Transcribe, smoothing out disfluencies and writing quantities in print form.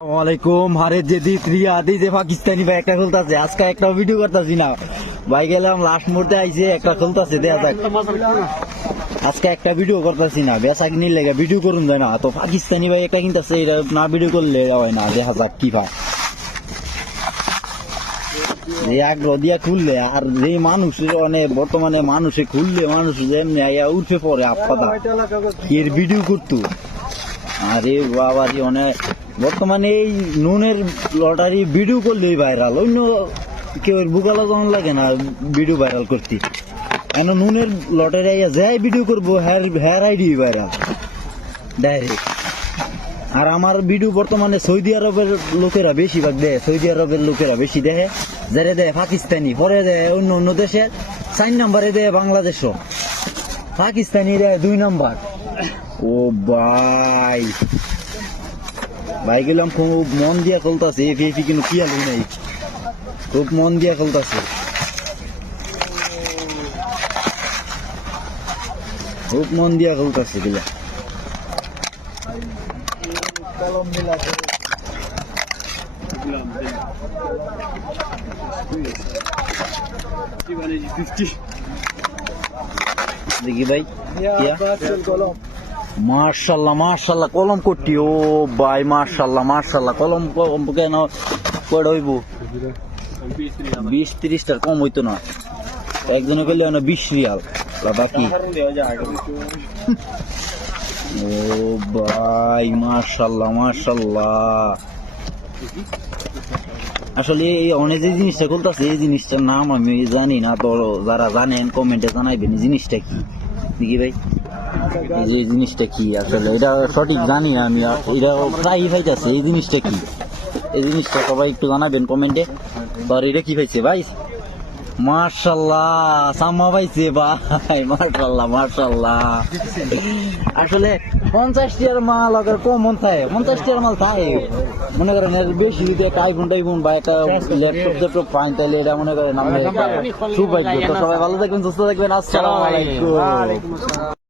ওয়ালাইকুম হারে যে রিয়াদি যে পাকিস্তানি ভাই একটা খুলতাছে আজকে একটা ভিডিও করতেছি না ভাই গেলাম লাস্ট মুহূর্তে আইছে একটা খুলতাছে দেখা যাক আজকে একটা ভিডিও করতেছি না বেসা কিনি লেগে ভিডিও করুন যায় না তো পাকিস্তানি ভাই একটা কিনতেছে এটা না ভিডিও করলে হয় না দেখা যাক কি ভাই যে আগ্রহ দিয়া খুললে আর যে মানুষ মানে বর্তমানে মানুষে খুললে মানুষ যেমনি উঠে পড়ে আপাতা এর ভিডিও করতো আরে বাবা রে অনেক বর্তমানে এই নুনের লটারি ভিডিও করলেই ভাইরাল অন্য কেউ বুকালা যখন লাগে না ভিডিও ভাইরাল করতে কেন নুনের লটারি যাই ভিডিও করবো হেয়ার আইডি ভাইরাল ডাইরেক্ট আর আমার ভিডিও বর্তমানে সৌদি আরবের লোকেরা বেশিরভাগ দেয় সৌদি আরবের লোকেরা বেশি দেখে যারা দেয় পাকিস্তানি পরে দেয় অন্য অন্য দেশের 4 নম্বরে দেয় বাংলাদেশও পাকিস্তানি দেয় 2 নম্বর ও ভাই ভাই গেলাম খুব মন দিয়া চলতেছে এফি কিন্তু কি আলু নাই খুব মন দিয়া চলতেছে খুব মন দিয়া চলতেছে গেলা দেখি ভাই মার্শাল্লাহ মার্শাল্লাহ কলম করটি ও ভাই মার্শাল্লাহ মার্শাল্লাহ কলম কেন কয়টা হইব 20-30টার কম হইতো না একজনে পেলে 20 রিয়াল বাকি ও ভাই মার্শাল্লাহ মার্শাল্লাহ আসলে এই অনেক যে জিনিসটা খুলতেছে এই জিনিসটার নাম আমি জানি না তো যারা জানেন কমেন্টে জানাইবেন এই জিনিসটা কি দেখি ভাই এই জিনিসটা কি আসলে এটা সঠিক জানি না আমি এটা প্রায় পাইতেছে এই জিনিসটা কি এই জিনিসটা সবাই একটু জানাবেন কমেন্টে আর এটা কি পাইছে ভাই মার্শাল্লাহ সাম্মা পাইছে ভাই মার্শাল্লাহ মার্শাল্লাহ আসলে 50 টাকার মাল আগে কমন থাকে 50 টাকার মাল থাকে মনে করেন এর বেশি যদি একটা আইফোন টাইফোন বা একটা ল্যাপটপ পাইন তাহলে এটা মনে করেন আমরা সবাই ভালো থাকবেন সুস্থ থাকবেন আসসালামু আলাইকুম।